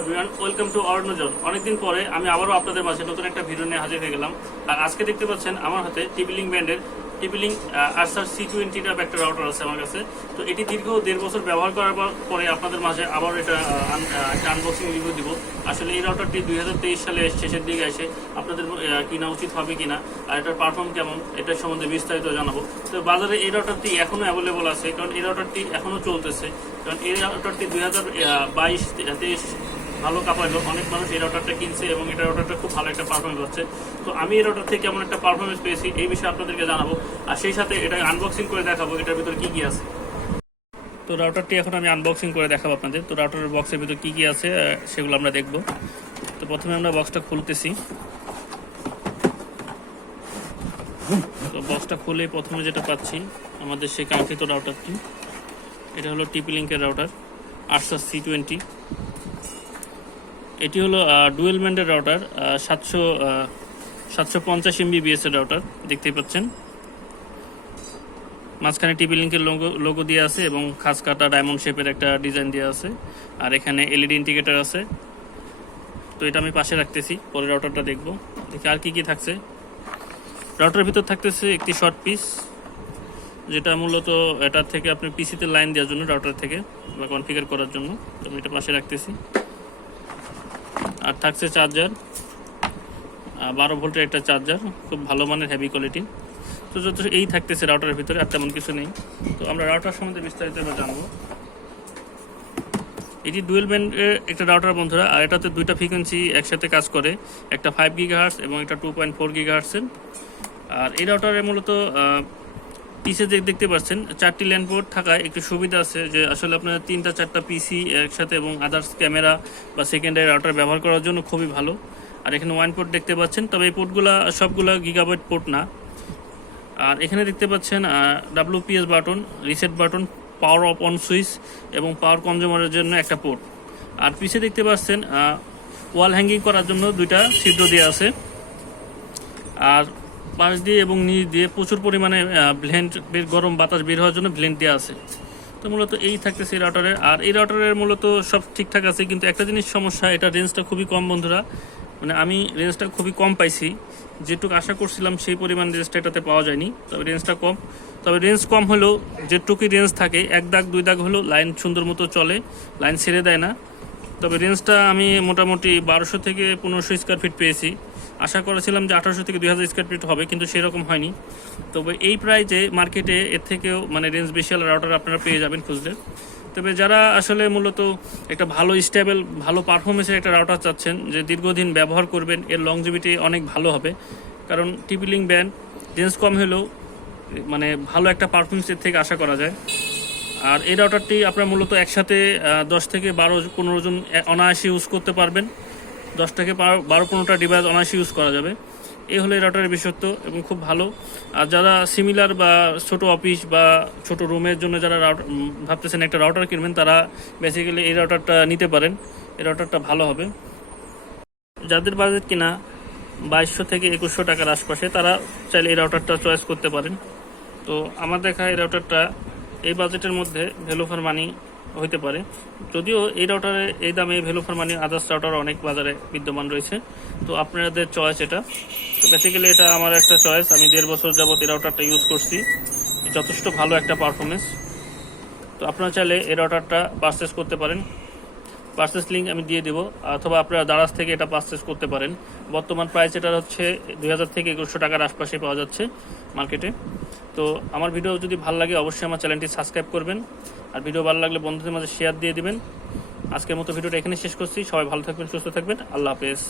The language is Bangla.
এভরিওয়ান, ওয়েলকাম টু আওয়ার নজর। অনেকদিন পরে আমি আবারও আপনাদের মাঝে নতুন একটা ভিডিও নিয়ে হাজির হয়ে গেলাম। আর আজকে দেখতে পাচ্ছেন আমার হাতে টিপলিং ব্র্যান্ডের টিপলিং আর্চার C20 একটা রাউটার আছে আমার কাছে। তো এটি দীর্ঘ 1.5 বছর ব্যবহার করার পরে আপনাদের মাঝে আবার এটা একটা আনবক্সিং রিভিউ দিব। আসলে এই রাউটারটি 2023 সালে শেষের দিকে এসে আপনাদের কিনা উচিত হবে কিনা আর এটার পারফর্ম কেমন এটার সম্বন্ধে বিস্তারিত জানাবো। তো বাজারে এই রাউটারটি এখনো অ্যাভেলেবল আছে, কারণ এই রাউটারটি এখনো চলতেছে। কারণ এই রাউটারটি 2022-23 ভালো কাপাইলো, অনেক মানুষ এই রাউটারটা কিনছে এবং এটা রাউটারটা খুব ভালো একটা পারফরমেন্স হচ্ছে। তো আমি এই রাউটার থেকে কেমন একটা পারফরমেন্স পেয়েছি এই বিষয়ে আপনাদেরকে জানাবো, আর সেই সাথে এটা আনবক্সিং করে দেখাবো এটার ভিতরে কি কি আছে। তো রাউটারটি এখন আমি আনবক্সিং করে দেখাবো আপনাদের। তো রাউটারের বক্সের ভিতরে কি কি আছে সেগুলো আমরা দেখবো। তো প্রথমে আমরা বক্সটা খুলতেছি। তো বক্সটা খুলে প্রথমে যেটা পাচ্ছি আমাদের সেই কাঙ্ক্ষিত রাউটারটি, এটা হলো টিপলিংকের রাউটার আর্চার C20। এটি হলো ডুয়েল ব্যান্ডের রাউটার, 750 Mbps এর রাউটার দেখতেই পাচ্ছেন। মাঝখানে টিপলিংকের লোগো দিয়ে আছে এবং খাস কাটা ডায়মন্ড শেপের একটা ডিজাইন দেওয়া আছে, আর এখানে LED ইন্ডিকেটর আছে। তো এটা আমি পাশে রাখতেছি, পরে রাউটারটা দেখবো। দেখি আর কি কি থাকছে। রাউটারের ভিতর থাকতেছে একটি শর্ট পিস, যেটা মূলত এটার থেকে আপনি পিসিতে লাইন দেওয়ার জন্য রাউটার থেকে বা কনফিগার করার জন্য। তো আমি এটা পাশে রাখতেছি। আর থাকছে চার্জার, 12 ভোল্টের একটা চার্জার, খুব ভালো মানের হেভি কোয়ালিটি। তো যত এই থাকতেছে রাউটারের ভিতরে, আর তেমন কিছু নেই। তো আমরা রাউটার সম্বন্ধে বিস্তারিত এবার জানবো। এটি ডুয়েল ব্যান্ডের একটা রাউটার বন্ধুরা, আর এটাতে দুইটা ফ্রিকোয়েন্সি একসাথে কাজ করে, একটা 5 GHz এবং একটা 2.4 GHz। আর এই রাউটারে মূলত পিসে দেখতে পাচ্ছেন 4টি ল্যান পোর্ট থাকায় একটু সুবিধা আছে, যে আসলে আপনার 3-4টা পিসি একসাথে এবং আদার্স ক্যামেরা বা সেকেন্ডারি রাউটার ব্যবহার করার জন্য খুবই ভালো। আর এখানে 1 পোর্ট দেখতে পাচ্ছেন, তবে এই পোর্টগুলো সবগুলো গিগাবাইট পোর্ট না। আর এখানে দেখতে পাচ্ছেন WPS button, reset button, power of on switch এবং পাওয়ার কনজিউমারের জন্য একটা পোর্ট। আর পিছে দেখতে পাচ্ছেন ওয়াল হ্যাঙ্গিং করার জন্য দুইটা ছিদ্র দেওয়া আছে। আর পাশ দিয়ে এবং নিচ দিয়ে প্রচুর পরিমাণে ব্লেন্ড গরম বাতাস বের হওয়ার জন্য ব্লেন্ড দেওয়া আছে। তো মূলত এই থাকতেছে এই রাউটারের। আর এই রাউটারের মূলত সব ঠিকঠাক আছে, কিন্তু একটা জিনিস সমস্যা, এটা রেঞ্জটা খুবই কম বন্ধুরা। মানে আমি রেঞ্জটা খুবই কম পাইছি, যেটুকু আশা করছিলাম সেই পরিমাণ রেঞ্জটা এটাতে পাওয়া যায়নি। তবে রেঞ্জটা কম, তবে রেঞ্জ কম হলেও যেটুকুই রেঞ্জ থাকে 1 দাগ 2 দাগ হলেও লাইন সুন্দর মতো চলে, লাইন ছেড়ে দেয় না। তবে রেঞ্জটা আমি মোটামুটি 1200 থেকে 1500 স্কোয়ার ফিট পেয়েছি। আশা করেছিলাম যে 1800 থেকে 2000 স্কোয়ার ফিট হবে, কিন্তু সেরকম হয়নি। তবে এই প্রাইজে মার্কেটে এর থেকেও মানে রেঞ্জ বেশি রাউটার আপনারা পেয়ে যাবেন খুঁজলে। তবে যারা আসলে মূলত একটা ভালো স্টেবল ভালো পারফরমেন্সের একটা রাউটার চাচ্ছেন, যে দীর্ঘদিন ব্যবহার করবেন, এর লংজিভিটি অনেক ভালো হবে, কারণ টিপলিং ব্যান্ড রেঞ্জ কম হলেও মানে ভালো একটা পারফরমেন্সের থেকে আশা করা যায়। আর এই রাউটারটি আপনারা মূলত একসাথে 10 থেকে 12-15 জন অনায়াসে ইউজ করতে পারবেন। 10 থেকে 12-15টা ডিভাইস অনায়াসে ইউজ করা যাবে। এই হলো এই রাউটারের বিশেষত্ব এবং খুব ভালো। আর যারা সিমিলার বা ছোট অফিস বা ছোট রুমের জন্য যারা ভাবতেছেন একটা রাউটার কিনবেন, তারা বেসিক্যালি এই রাউটারটা নিতে পারেন। এই রাউটারটা ভালো হবে। যাদের বাজেট কিনা 2200 থেকে 2100 টাকার আশপাশে, তারা চাইলে এই রাউটারটা চয়েস করতে পারেন। তো আমার দেখা এই রাউটারটা এই বাজেটের মধ্যে ভ্যালু ফর মানি হইতে পারে, যদিও এই রাউটারে এই দামে value for money others router অনেক বাজারে বিদ্যমান রয়েছে। তো আপনাদের চয়েস এটা। তো বেসিক্যালি এটা আমার একটা চয়েস। আমি 1.5 বছর যাবত এই রাউটারটা ইউজ করছি, যথেষ্ট ভালো একটা পারফরমেন্স। তো আপনারা চাইলে এই রাউটারটা পারচেস করতে পারেন। পারচেস লিঙ্ক আমি দিয়ে দেবো, অথবা আপনারা দারাজ থেকে এটা পারচেস করতে পারেন। বর্তমান প্রাইস এটা হচ্ছে 2000 থেকে 2100 টাকার আশপাশে পাওয়া যাচ্ছে মার্কেটে। তো আমার ভিডিও যদি ভালো লাগে অবশ্যই আমার চ্যানেলটি সাবস্ক্রাইব করবেন, আর ভিডিও ভালো লাগলে বন্ধুদের মাঝে শেয়ার দিয়ে দিবেন। আজকের মতো ভিডিওটা এখানে শেষ করছি। সবাই ভালো থাকবেন, সুস্থ থাকবেন। আল্লাহ হাফেজ।